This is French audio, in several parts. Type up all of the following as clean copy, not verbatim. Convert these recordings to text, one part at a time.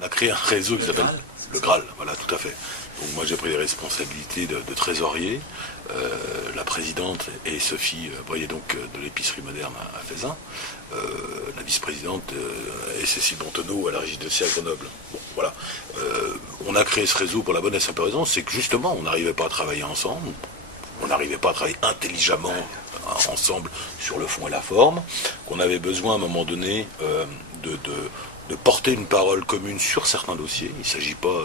On a créé un réseau qui s'appelle le Graal, voilà, tout à fait. Donc moi j'ai pris les responsabilités de trésorier. La présidente est Sophie Boyer, donc de l'épicerie moderne à Faisin. La vice-présidente est Cécile Bontonneau à la Régie dossier à Grenoble. Bon, voilà. On a créé ce réseau pour la bonne et simple raison, c'est que justement on n'arrivait pas à travailler ensemble. On n'arrivait pas à travailler intelligemment ensemble sur le fond et la forme, qu'on avait besoin à un moment donné de porter une parole commune sur certains dossiers. Il ne s'agit pas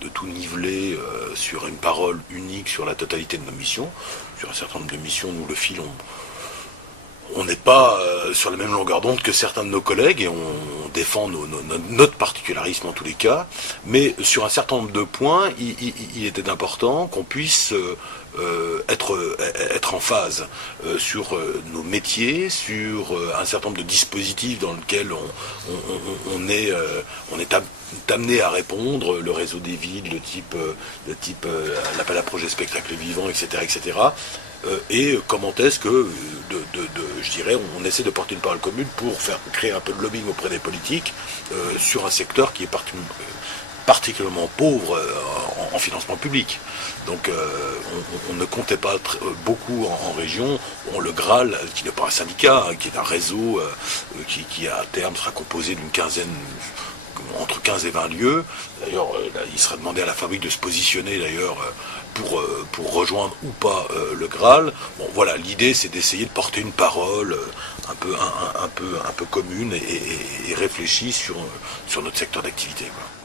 de tout niveler sur une parole unique sur la totalité de nos missions. Sur un certain nombre de missions, nous, le fil, on n'est pas sur la même longueur d'onde que certains de nos collègues et on défend notre particularisme en tous les cas, mais sur un certain nombre de points, il était important qu'on puisse être en phase sur nos métiers, sur un certain nombre de dispositifs dans lesquels on est amené à répondre, le réseau des villes, le type l'appel à projet spectacle vivant, etc., etc. Et comment est-ce que, je dirais, on essaie de porter une parole commune pour créer un peu de lobbying auprès des politiques sur un secteur qui est particulièrement pauvre en financement public. Donc on ne comptait pas beaucoup en région. Le Graal, qui n'est pas un syndicat, qui est un réseau qui à terme sera composé d'une quinzaine, entre 15 et 20 lieux. D'ailleurs, il sera demandé à la fabrique de se positionner d'ailleurs pour rejoindre ou pas le Graal. Bon, voilà, l'idée c'est d'essayer de porter une parole un peu commune et réfléchie sur notre secteur d'activité, quoi.